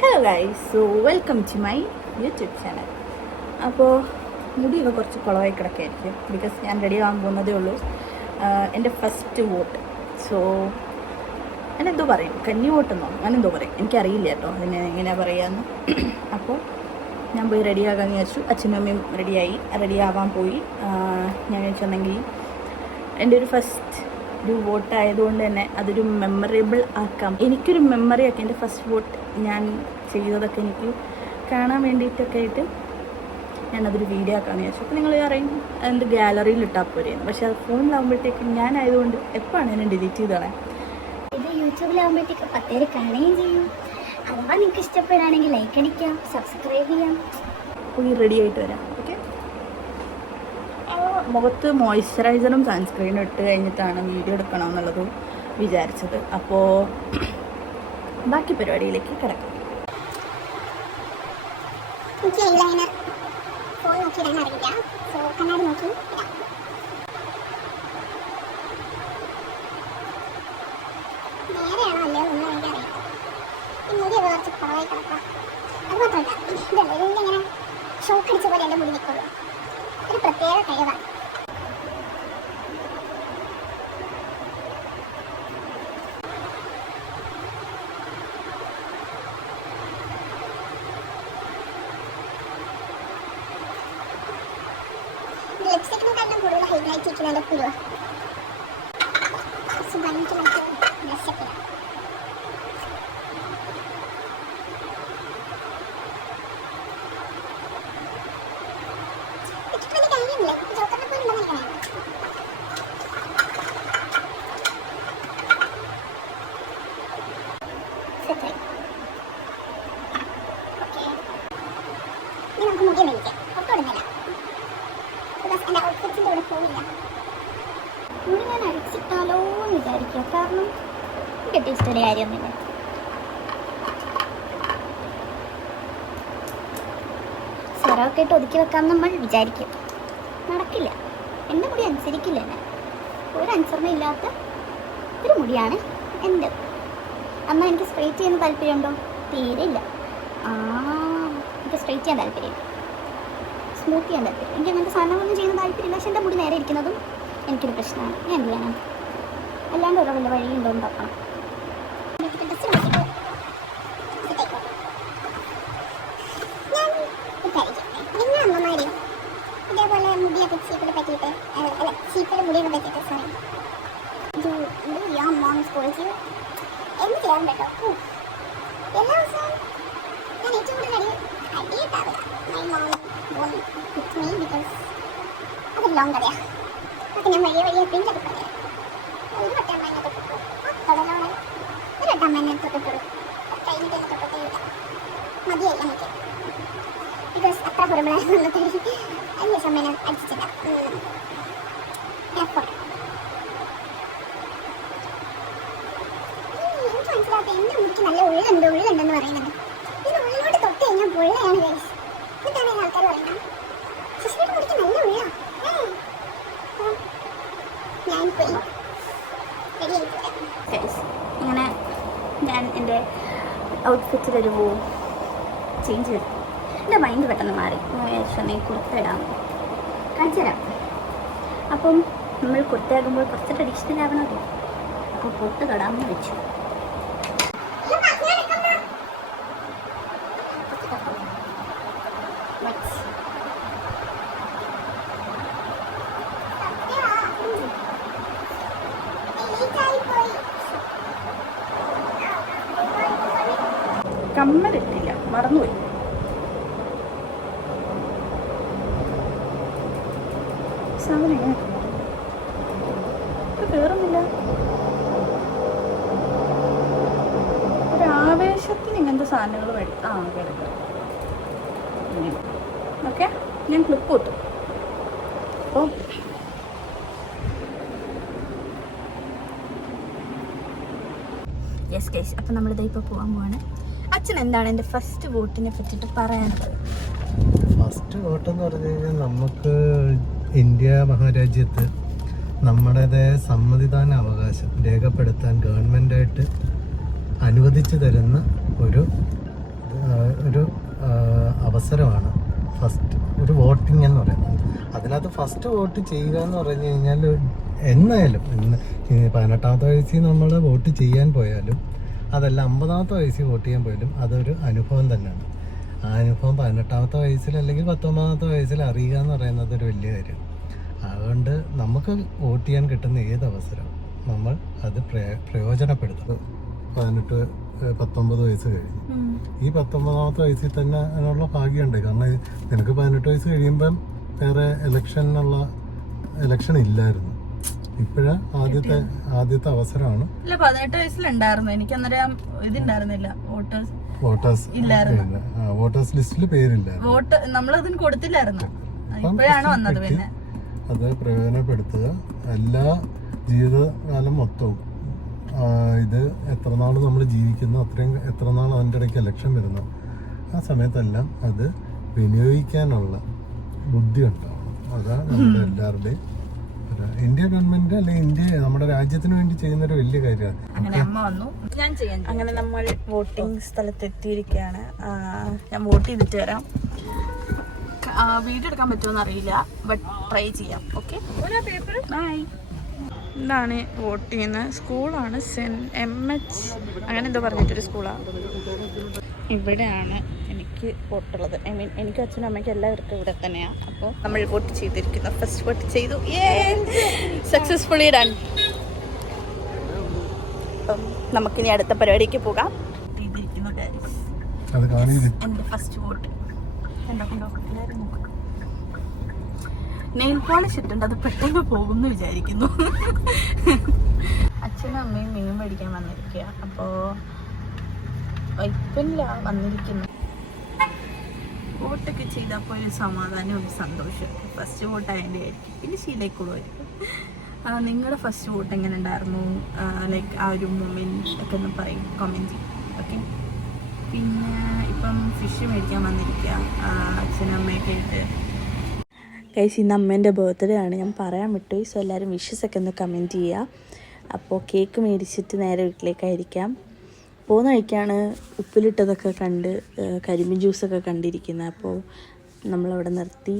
Hello guys, so welcome to my YouTube channel. അപ്പോൾ മുടിയൊക്കെ കുറച്ച് കുളമായി കിടക്കായിരിക്കും, ബിക്കോസ് ഞാൻ റെഡി ആകാൻ പോകുന്നതേ ഉള്ളൂ. എൻ്റെ ഫസ്റ്റ് വോട്ട്. സോ ഞാനെന്തോ പറയും, കന്നി വോട്ടെന്നോ ഞാനെന്തോ പറയും, എനിക്കറിയില്ല കേട്ടോ അതിനെ എങ്ങനെയാണ് പറയുകയെന്ന്. അപ്പോൾ ഞാൻ പോയി റെഡിയാകാമെന്ന് വിചാരിച്ചു. അച്ഛനും അമ്മയും റെഡിയാവാൻ പോയി. ഞാൻ വെച്ചിട്ടുണ്ടെങ്കിൽ എൻ്റെ ഒരു ഫസ്റ്റ് ഒരു വോട്ട് ആയതുകൊണ്ട് തന്നെ അതൊരു മെമ്മറബിൾ ആക്കാം, എനിക്കൊരു മെമ്മറി ആക്കി. എൻ്റെ ഫസ്റ്റ് വോട്ട് ഞാൻ ചെയ്തതൊക്കെ എനിക്ക് കാണാൻ വേണ്ടിയിട്ടൊക്കെ ആയിട്ട് ഞാനതൊരു വീഡിയോ ആക്കാമെന്ന് വിചാരിച്ചു. അപ്പോൾ നിങ്ങൾ അറിയും എൻ്റെ ഗാലറിയിൽ ഇട്ടാൽ പോരെയെന്ന്. പക്ഷേ അത് ഫോണിലാകുമ്പോഴത്തേക്കും ഞാനായതുകൊണ്ട് എപ്പോഴാണ് ഞാൻ ഡിലീറ്റ് ചെയ്തോളാം. ഇത് യൂട്യൂബിലാകുമ്പോഴത്തേക്ക് 10 പേര് കാണുകയും ചെയ്യും. അഥവാ നിങ്ങൾക്ക് ഇഷ്ടപ്പെടുകയാണെങ്കിൽ ലൈക്ക് അടിക്കാം, സബ്സ്ക്രൈബ് ചെയ്യാം. പോയി റെഡി ആയിട്ട് വരാം. ഓക്കെ, മുഖത്ത് മോയ്സ്ചറൈസറും സൺസ്ക്രീനും ഇട്ട് കഴിഞ്ഞിട്ടാണ് വീഡിയോ എടുക്കണം എന്നുള്ളത് വിചാരിച്ചത്. അപ്പോൾ ബാക്കി പരിപാടിയിലേക്ക് കിടക്കാം. എനിക്ക് ഐലൈനർ ഫോൺ നോക്കി ഇടാൻ അറിയില്ല, സോ കണ്ണാടി നോക്കി ഇടാം. നേരെയാണോ അല്ലയോ ഒന്നും എനിക്കറിയില്ല. ഈ മുടിയൊക്കെ കുറച്ച് കുറവായി കിടക്കാം. അത് മാത്രമല്ല, ഇങ്ങനെ ഷോക്ക് അടിച്ച പോലെ എൻ്റെ മുടി നിൽക്കുള്ളൂ. ഒരു പ്രത്യേക കഴിവാണ്. ലിപ്സ്റ്റിക്കിനെക്കാളും കൂടുതൽ ഹൈലൈറ്റ് ചെയ്യുന്ന എൻ്റെ പുരുവ. സുഖമായിട്ട് നമുക്ക് ഡ്രസ്സൊക്കെ നമുക്ക് മുടി മേടിക്കാം. ഒക്കെ ഇടുന്നില്ല, എൻ്റെ ഔട്ട്ഫിറ്റിൻ്റെ കൂടെ പോവില്ല. മുടി ഞാൻ അടിച്ചിട്ടാലോ എന്ന് വിചാരിക്കുക, കാരണം എനിക്ക് ഇഷ്ടമുള്ള കാര്യമൊന്നുമില്ല. സ്വരമൊക്കെ ഇട്ട് ഒതുക്കി വെക്കാൻ നമ്മൾ വിചാരിക്കും, നടക്കില്ല. എൻ്റെ മുടി അനുസരിക്കില്ല. ഞാൻ ഒരു അനുസരണം ഇല്ലാത്ത ഒരു മുടിയാണ് എൻ്റെ. എന്നാൽ എനിക്ക് സ്ട്രെയിറ്റ് ചെയ്യുന്ന താല്പര്യമുണ്ടോ? തീരെ ഇല്ല. എനിക്ക് സ്ട്രെയിറ്റ് ചെയ്യാൻ താല്പര്യമില്ല, സ്മൂത്ത് ചെയ്യാൻ താല്പര്യം. എനിക്ക് അങ്ങനത്തെ സാധനങ്ങളൊന്നും ചെയ്യുന്ന താല്പര്യമില്ല. പക്ഷേ എൻ്റെ മുടി നേരെ ഇരിക്കുന്നതും എനിക്കൊരു പ്രശ്നമാണ്. ഞാൻ എന്ത് ചെയ്യാനാണ്? അല്ലാണ്ട് ഓരോ വല്ല വഴിയുണ്ടോ എന്ന് നോക്കണം. നിങ്ങൾ അമ്മമാരെയും ഇതേപോലെ മുടിയൊക്കെ ചീപ്പിൽ പറ്റിയിട്ട് ചീപ്പിൽ മുടിയൊക്കെ പറ്റിയിട്ട് സോറി സ്കൂളിൽ എന്ത് ചെയ്യാൻ പറ്റുമോ? എല്ലാ ദിവസവും ഞാൻ ഏറ്റവും കൂടുതൽ അടിയിട്ടാവില്ല. My mom won't hit me because അതൊരു ലോങ് കഥയാണ്. അതൊക്കെ ഞാൻ വഴിയെ പിന്നൊക്കെ പറയാം. ഒരു വട്ടം അമ്മേനെ തൊട്ടിട്ടു, തുടലോണെ ഒരു വട്ടം അമ്മേനെ തൊട്ടിട്ടു, കഴിഞ്ഞിട്ട് എന്നെ തൊട്ടിട്ട് ഇല്ല, മതിയായി എനിക്ക്. ബിക്കോസ് അത്ര പുറമേലായിരുന്നു അന്നത്തെ അല്ല അമ്മേനെ അടിച്ചിട്ടില്ല. എനിക്ക് മനസ്സിലാത്ത എൻ്റെ മുടിക്ക് നല്ല ഉള്ളുണ്ടെന്ന് പറയുന്നുണ്ട്. ഇതിന് ഉള്ളിലോട്ട് തൊട്ട് കഴിഞ്ഞാൽ പൊള്ളയാണ് ഗൈസ്. എന്നിട്ടാണ് ആൾക്കാർ പറയുന്നത് ശശിയുടെ മുടിക്ക് നല്ല ഉള്ള. ഞാൻ പോയി റെഡി ആയിട്ടില്ല. ഇങ്ങനെ ഞാൻ എൻ്റെ ഔട്ട്ഫിറ്റിലൊരു ചേഞ്ച് വരുത്തി. എൻ്റെ മൈൻഡ് പെട്ടെന്ന് മാറി. ഞാൻ കുർത്ത ഇടാം, കാണിച്ചു തരാം. അപ്പം നമ്മൾ കുർത്തയാകുമ്പോൾ കുറച്ച് ട്രഡീഷണൽ ആവണമല്ലോ. അപ്പോൾ പൊട്ട് തൊടാമെന്ന് വെച്ചു. കമ്മലിട്ടില്ല, മറന്നുപോയി. സാധനം എങ്ങനെ കയറുന്നില്ല. ഒരാവേശത്തിന് ഇങ്ങനത്തെ സാധനങ്ങൾ കിടക്കാം. ഓക്കെ, ഞാൻ ക്ലിപ്പ് കിട്ടും. അപ്പോൾ യെസ് ഗൈസ്, അപ്പം നമ്മളിത് ഇപ്പോൾ പോകാൻ പോവാണ്. അച്ഛൻ എന്താണ് എൻ്റെ ഫസ്റ്റ് വോട്ടിനെ പറ്റിയിട്ട് പറയാനുള്ളത്? ഫസ്റ്റ് വോട്ട് എന്ന് പറഞ്ഞു കഴിഞ്ഞാൽ നമുക്ക് ഇന്ത്യ മഹാരാജ്യത്ത് നമ്മുടേതായ സമ്മതിദാന അവകാശം രേഖപ്പെടുത്താൻ ഗവൺമെൻറ്റായിട്ട് അനുവദിച്ചു തരുന്ന ഒരു ഇത് അവസരമാണ് ഫസ്റ്റ് ഒരു വോട്ടിംഗ് എന്ന് പറയുന്നത്. അതിനകത്ത് ഫസ്റ്റ് വോട്ട് ചെയ്യുക എന്ന് പറഞ്ഞു കഴിഞ്ഞാൽ എന്നായാലും 18ാമത്തെ വയസ്സിൽ നമ്മൾ വോട്ട് ചെയ്യാൻ പോയാലും അതല്ല 50ാമത്തെ വയസ്സിൽ വോട്ട് ചെയ്യാൻ പോയാലും അതൊരു അനുഭവം തന്നെയാണ്. ആ അനുഭവം 18ാമത്തെ വയസ്സിൽ അല്ലെങ്കിൽ 19ാമത്തെ വയസ്സിൽ അറിയുക എന്ന് പറയുന്നത് ഒരു വലിയ കാര്യം. അതുകൊണ്ട് നമുക്ക് വോട്ട് ചെയ്യാൻ കിട്ടുന്ന ഏത് അവസരവും നമ്മൾ അത് പ്രയോജനപ്പെടുത്തും. 19 വയസ്സ് കഴിഞ്ഞു. ഈ 19ാമത്തെ വയസ്സിൽ തന്നെ അതിനുള്ള ഭാഗ്യമുണ്ട്. കാരണം നിനക്ക് 18 വയസ്സ് കഴിയുമ്പം വേറെ ഇലക്ഷൻ ഇല്ലായിരുന്നു. ഇപ്പോഴാ ആദ്യത്തെ അവസരമാണ്. 18 വയസ്സിലുണ്ടായിരുന്നു. എനിക്ക് അന്നേരം ഇതുണ്ടായിരുന്നില്ല, വോട്ടേഴ്സ് ലിസ്റ്റിൽ പേരില്ല. വോട്ട് നമ്മളതിന് കൊടുത്തില്ലായിരുന്നു. ഇപ്പോഴാണ് വന്നത്. പിന്നെ അത് പ്രയോജനപ്പെടുത്തുക. എല്ലാ ജീവിതകാലം മൊത്തവും ഇത് എത്ര നാൾ നമ്മൾ ജീവിക്കുന്നു അത്രയും എത്ര നാൾ അതിൻ്റെ ഇടയ്ക്ക് ഇലക്ഷൻ വരുന്നു ആ സമയത്തെല്ലാം അത് വിനിയോഗിക്കാനുള്ള ബുദ്ധി ഉണ്ടാവും. അതാണ് നമ്മുടെ എല്ലാവരുടെയും ഇന്ത്യ ഗവൺമെന്റ് അല്ലെങ്കിൽ ഇന്ത്യ നമ്മുടെ രാജ്യത്തിന് വേണ്ടി ചെയ്യുന്നൊരു വലിയ കാര്യമാണ്. അങ്ങനെ അമ്മ വന്നു, ഞാൻ ചെയ്യാൻ. അങ്ങനെ നമ്മൾ വോട്ടിംഗ് സ്ഥലത്ത് എത്തിയിരിക്കുകയാണ്. ഞാൻ വോട്ട് ചെയ്തിട്ട് വരാം. വീഡിയോ എടുക്കാൻ പറ്റുമോ അറിയില്ല, ബട്ട് ട്രൈ ചെയ്യാം. Okay, bye. ഇതാണ് വോട്ട് ചെയ്യുന്ന സ്കൂളാണ്, MH അങ്ങനെ എന്തോ പറഞ്ഞിട്ടൊരു സ്കൂളാണ്. ഇവിടെയാണ് എനിക്ക് വോട്ടുള്ളത്. എനിക്ക് അച്ഛനും അമ്മയ്ക്കും എല്ലാവർക്കും ഇവിടെ തന്നെയാണ്. അപ്പോൾ നമ്മൾ വോട്ട് ചെയ്തിരിക്കുന്നു. ഫസ്റ്റ് വോട്ട് ചെയ്തു, സക്സസ്ഫുള്ളി ഡൺ. അപ്പം നമുക്കിനി അടുത്ത പരിപാടിക്ക് പോകാം. ചെയ്തിരിക്കുന്നു എൻ്റെ ഫസ്റ്റ് വോട്ട്. നെയിൽ പോളിഷ് ഇട്ടുണ്ട്, അത് പെട്ടെന്ന് പോകുമെന്ന് വിചാരിക്കുന്നു. അച്ഛനും അമ്മയും മീൻ മേടിക്കാൻ വന്നിരിക്കുക. അപ്പോൾ വൈപ്പിലാണ് വന്നിരിക്കുന്നു. വോട്ടൊക്കെ ചെയ്തപ്പോൾ ഒരു സമാധാനം, ഒരു സന്തോഷം. ഫസ്റ്റ് വോട്ട് അതിൻ്റെ ആയിരിക്കും, പിന്നെ ശീലയിക്കുള്ളമായിരിക്കും. നിങ്ങളുടെ ഫസ്റ്റ് വോട്ട് എങ്ങനെ ഉണ്ടായിരുന്നു? ലൈക്ക് ആ ഒരു മൊമെൻറ്റ് ഒക്കെ ഒന്ന് പറയും, കമൻറ്റ് ചെയ്യും. ഓക്കെ, പിന്നെ ഇപ്പം ഫിഷ് മേടിക്കാൻ വന്നിരിക്കുക അച്ഛനും അമ്മയൊക്കെ ആയിട്ട്. ഗൈസ്, ഇന്ന് അമ്മേൻ്റെ ബർത്ത്ഡേ ആണ്, ഞാൻ പറയാൻ വിട്ടു. സോ എല്ലാവരും വിഷസൊക്കെ ഒന്ന് കമൻറ്റ് ചെയ്യുക. അപ്പോൾ കേക്ക് മേടിച്ചിട്ട് നേരെ വീട്ടിലേക്കായിരിക്കാം. പോകുന്ന വഴിക്കാണ് ഉപ്പിലിട്ടതൊക്കെ കണ്ട് കരിമ്പീൻ ജ്യൂസൊക്കെ കണ്ടിരിക്കുന്നത്. അപ്പോൾ നമ്മളവിടെ നിർത്തി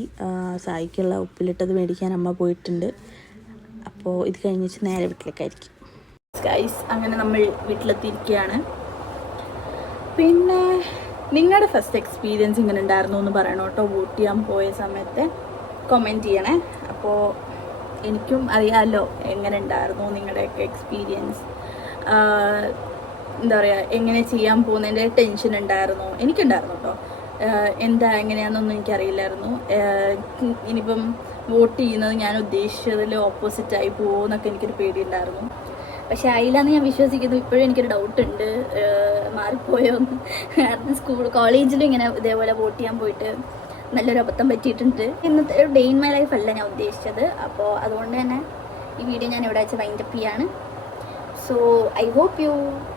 സായിക്കുള്ള ഉപ്പിലിട്ടത് മേടിക്കാൻ അമ്മ പോയിട്ടുണ്ട്. അപ്പോൾ ഇത് കഴിഞ്ഞിട്ട് നേരെ വീട്ടിലേക്കായിരിക്കും. ഗൈസ്, അങ്ങനെ നമ്മൾ വീട്ടിലെത്തിയിരിക്കുകയാണ്. പിന്നെ നിങ്ങളുടെ ഫസ്റ്റ് എക്സ്പീരിയൻസ് ഇങ്ങനെ ഉണ്ടായിരുന്നു എന്ന് പറയണം കേട്ടോ. വോട്ട് ചെയ്യാൻ പോയ സമയത്ത് കമൻറ്റ് ചെയ്യണേ. അപ്പോൾ എനിക്കും അറിയാമല്ലോ എങ്ങനെ ഉണ്ടായിരുന്നു നിങ്ങളുടെയൊക്കെ എക്സ്പീരിയൻസ്. എന്താ പറയുക, എങ്ങനെ ചെയ്യാൻ പോകുന്നതിൻ്റെ ടെൻഷൻ ഉണ്ടായിരുന്നു, എനിക്കുണ്ടായിരുന്നു കേട്ടോ. എന്താ എങ്ങനെയാണെന്നൊന്നും എനിക്കറിയില്ലായിരുന്നു. ഇനിയിപ്പം വോട്ട് ചെയ്യുന്നത് ഞാൻ ഉദ്ദേശിച്ചതിൽ ഓപ്പോസിറ്റായി പോകുമോ എന്നൊക്കെ എനിക്കൊരു പേടിയുണ്ടായിരുന്നു. പക്ഷെ ആയില്ലാന്ന് ഞാൻ വിശ്വസിക്കുന്നു. ഇപ്പോഴും എനിക്കൊരു ഡൗട്ടുണ്ട്, മാറിപ്പോയോന്ന്. കാരണം കോളേജിലും ഇങ്ങനെ ഇതേപോലെ വോട്ട് ചെയ്യാൻ പോയിട്ട് നല്ലൊരു അബദ്ധം പറ്റിയിട്ടുണ്ട്. ഇന്നത്തെ ഒരു ഡേ ഇൻ മൈ ലൈഫ് അല്ല ഞാൻ ഉദ്ദേശിച്ചത്. അപ്പോൾ അതുകൊണ്ട് തന്നെ ഈ വീഡിയോ ഞാൻ ഇവിടെ വെച്ച് വൈൻഡപ്പ് ചെയ്യാണ്. So I hope you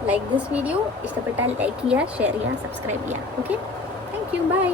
like this video. ഇഷ്ടപ്പെട്ടാൽ ലൈക്ക് ചെയ്യുക, ഷെയർ ചെയ്യുക, സബ്സ്ക്രൈബ് ചെയ്യുക. Okay, thank you, by.